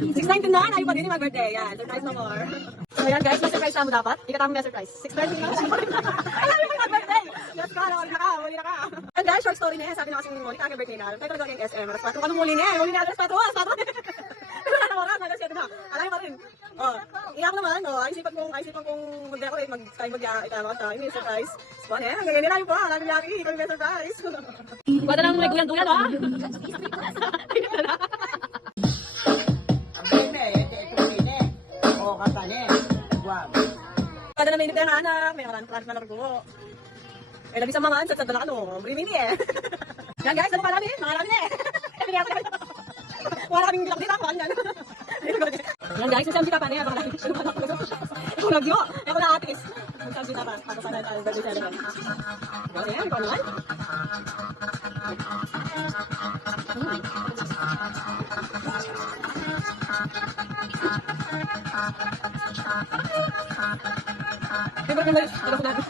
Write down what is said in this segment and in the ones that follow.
6:19 na, ayaw pa din yung birthday. Yan, surprise no more. So yan guys, may surprise mo dapat. Ikatama may surprise. 6:30 na. Ay, sabi mo mag-birthday. Let's go, huli na ka, huli na ka. And guys, short story na yan. Sabi na kasing Monica, happy birthday na. Tayo talaga yung SM. Alas 4. Anong huli na yan? Huli na alas 4. Alas 4. Wala na oras, alas 7 na. Alam pa rin. Oh, iyak naman. Oh, ayisipan kong mag-decorate, mag-ikama sa may surprise. Spot eh, ang ganyan nila po. Alam niya, ikaw yung may surprise. Wala nang may guyan-guyan, oh. Kada na may init na anak, may maraming plans na narugo. Eh, labi sa mga ansat, sa dala brimini eh. Yan guys, ano pa namin? Mga namin eh. Wala kaming bilak dito, ako yan. Yan guys, masambi ka pa niya, baka namin siya naman ako. Ako nagyo, ako na atis. Masambi ka pa, para sana tayo birthday celebrant. Okay, ikaw naman. Favorite memories, alam ko natin.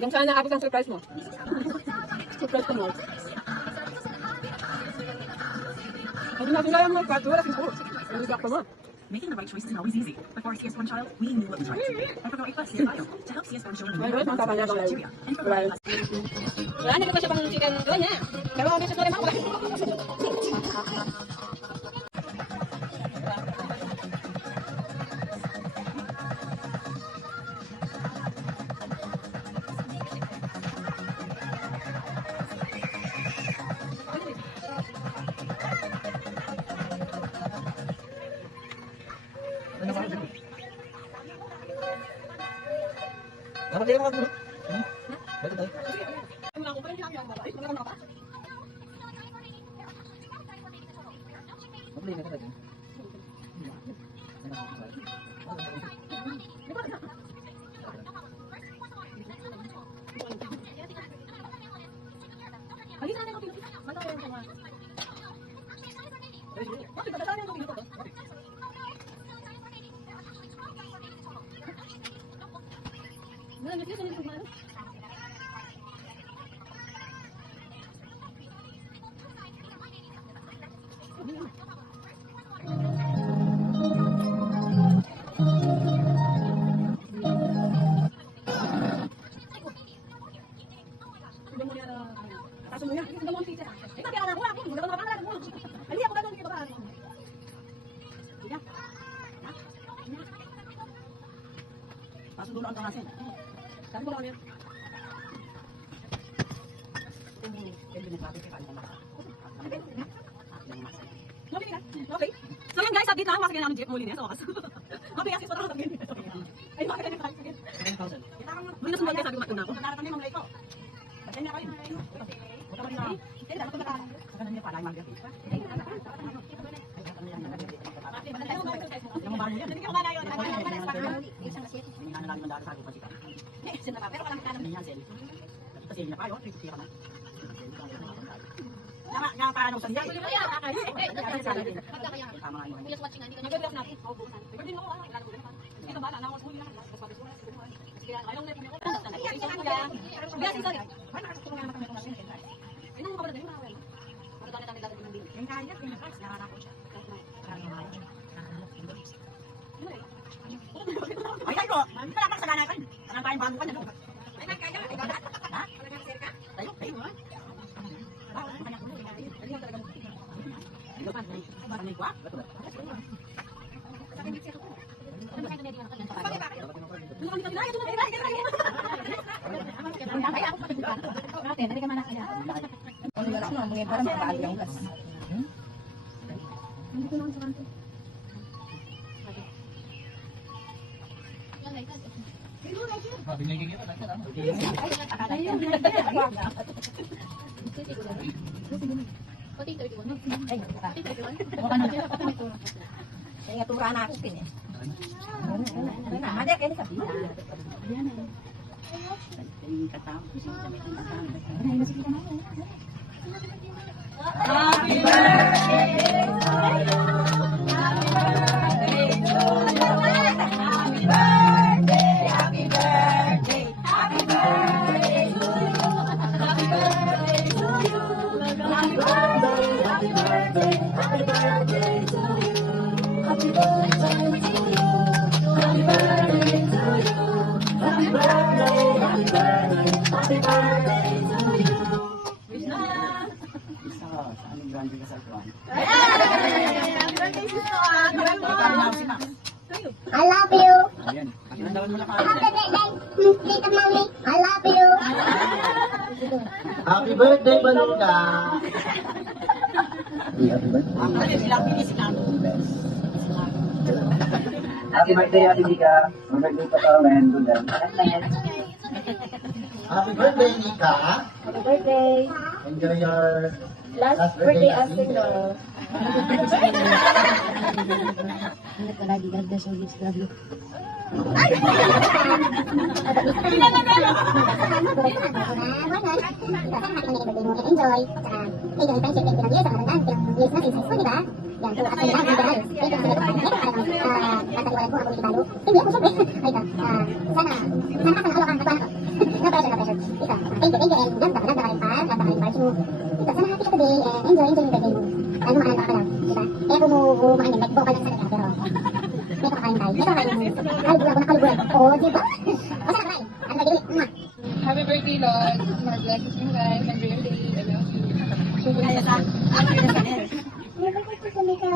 Hanggang saan nakapit ang surprise mo? Surprise ko mo. Hindi natin kaya mo, part 2, wala siguro. Ano sa mo? Making the right choice isn't always easy, but for a CS1 child, we knew what was right. And for the 8 CS Bio, to help CS1 show the Well, mga kapanya ko lang. and for the Wala, hindi ko pa siya pang chicken gawin niya. Pero ang beses na rin ako. Dapat kayo mga group. Ba't tayo? Maplay na ka tayo. Pasok dulu ang tangasin. Sabi ko kami. Okay. So yan guys, update lang. Masakyan namin jeep muli niya sa wakas. Okay, kasi sa trabaho sabihin. Ay, bakit na tayo? 10,000. Muli na sumunod kayo, sabi ko matuna ako. Narating niya mamlay ko. Kasi niya kayo. Buta man na. Hindi, dapat ko na. Kasi niya pala yung mag-gabi. Yung mga yan. Hindi ko ba na yun? Hindi na namin mandara sa akin kasi. Pero walang kita Hindi yan, Sel. Kasi niya kayo, 350 ka na. Nga paano sa niya? Tama nga yun. Nag-relax natin. Pwede mo ako. Ito ba? Nanawas mo yun. Kaya ayaw na pinako. Bilang sorry. Ay, nakasok nga naman kami kung natin. Ay, nang makabalad na yung mga wala. Magkatawin natin dati ng bini. Yung kaya, nakakako siya. Ay, ay ko! Hindi pala sa gana ka. Anong kayang bago ka na? Ay, kaya. Ha? Tayo, tayo. Binigyan kita lang. Kaya tura na ako pin eh. Ada kaya sabi. Happy birthday! Happy birthday! Happy birthday! Happy birthday! Happy birthday! Happy birthday! Isa ka, saan yung grande ka sa ikuan? Happy birthday, sister! Si Max. I love you. Ayan, pakilandawan mo na ka. Happy birthday, Tita Mami. I love you. Happy birthday, Baluka! Happy birthday. Ano silang pinisilang? Happy birthday, Ate Mika. Happy birthday pa ka, man. Good lang. Happy birthday, Nika! Happy birthday. Enjoy your Last birthday as single. Ingat ka lagi, God bless always, love you. Enjoy. Thank you, friendship, thank you ng years, sa katandaan, ng years natin sa school, di ba? Yan, so, at ang lahat, ang dahil. Thank you, sa mga kapatid, tataliwalan ko, ako ni Talo. Hindi ako, syempre. Ay, sana nakakalawa ka, nagbahan ako. No pressure. Ito, thank you, and ganda ka rin pa, ganda ka rin pa. So, ito, sana happy ka today, and enjoy yung birthday mo. Ano, maalala ka lang, di ba? Kaya kung kumain din, nag-vocal lang sa kanya, pero may pakakain tayo. May pakakain mo. Kalbulan ko na kalbulan. Oo, di ba? Basta na kain. Ano ba gawin? Happy birthday, Lord. More blessings in life. Enjoy your day. I love you. Kaya sa ano yun sa nil? May birthday sa Mika.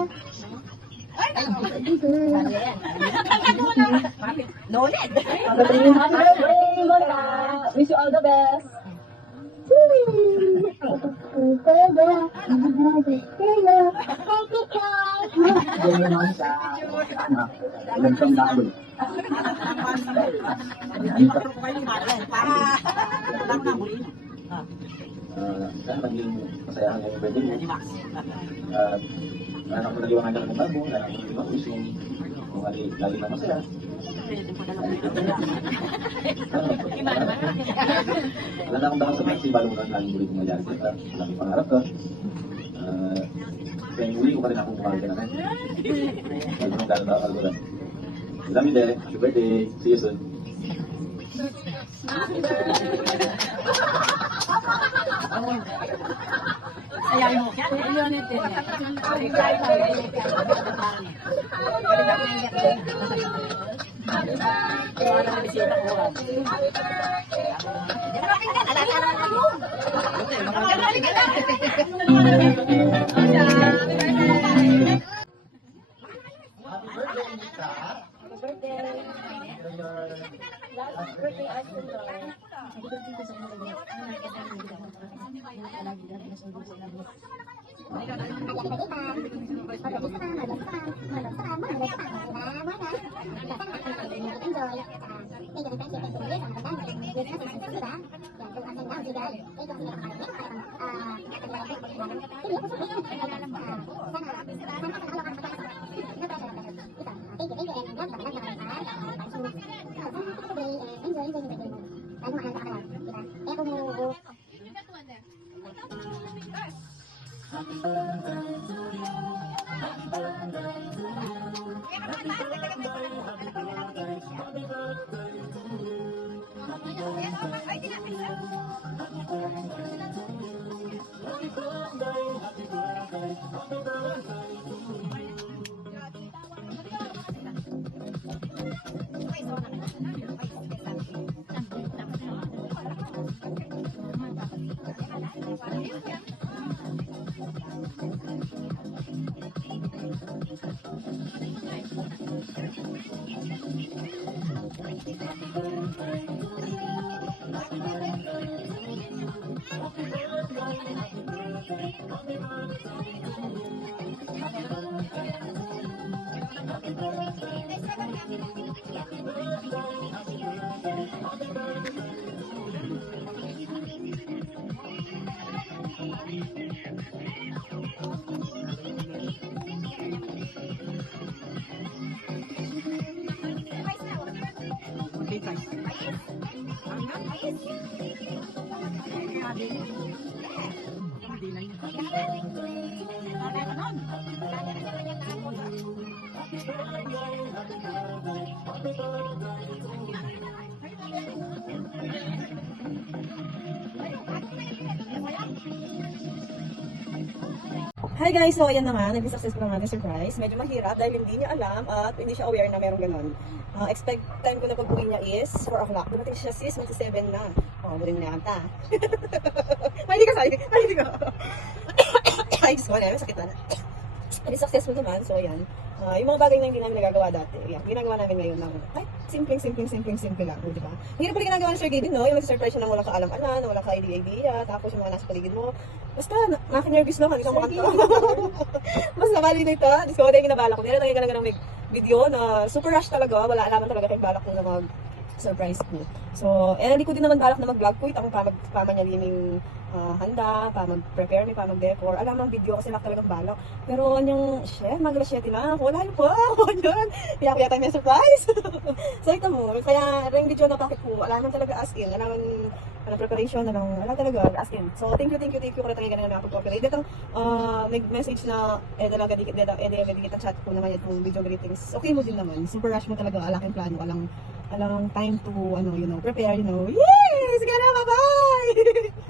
Noted. Happy birthday, Monica! Wish you all the best! Diyan mo naman sa, ilang siyang dahil. Para lang na huli. Sana maging masaya ang iyong birthday mo. Si Max. Anak ko nag-iwangan ka ng bago, anak ko nag-iwangan ko yung kung lagi na masaya. Wala na akong bakal sa Maxi, balo mo na laging muli kumayari ka. Laging pangarap ka. Kaya yung uli ko pa rin akong kumagal ka naman. Lagi nung gano'n daw kalbulan. Love you, Dere. Happy birthday. See you soon. Ayaw mo. Happy birthday, Nika! Happy birthday. Enjoy your Last birthday as single. Happy birthday ko sa inyo, Lord. Ingat ka lagi, God bless always, love you. Hi guys, so ayan na nga, naging successful ang ating surprise. Medyo mahirap dahil hindi niya alam at hindi siya aware na meron ganun. Expect time ko na pag-uwi niya is 4 o'clock. Dumating siya sis, 27 na. Buring na ata. Hindi ka sabi, hindi ka. Ay, gusto ko na, sakit na. Naging successful naman, so ayan. Yung mga bagay na hindi namin nagagawa dati, yan, ginagawa namin ngayon ng, ay, simple lang, di ba? Ang hirap pala ginagawa ng Sir Gavin, no? Yung mag-surprise siya ng walang kaalam-alam, na walang ka-idea, tapos yung mga nasa paligid mo. Basta, nakanervous lang, hindi ka makanta. Basta, bali na ito, discover yung ginabala ko. Pero talaga ng video na super rush talaga, wala alaman talaga kayong balak ko na mag-surprise ko. So, hindi ko din naman balak na mag-vlog ko, itang pamanyalining handa, pa mag-prepare me, pa mag-decor. Alam ng video kasi lang talagang balak. Pero yung chef, mag-alas 7 na. Wala yun po. Yun. Kaya tayo may surprise. So ito mo. Kaya rin video na bakit po. Alam naman talaga as in. Alam preparation na lang. Alam talaga as in. So thank you. Kung talaga ganun na nakapag-cooperate. Dito nag-message na talaga dikit ang chat ko naman itong video greetings. Okay mo din naman. Super rush mo talaga. Alaking plano. Alang time to prepare, Yes! Sige na, bye-bye!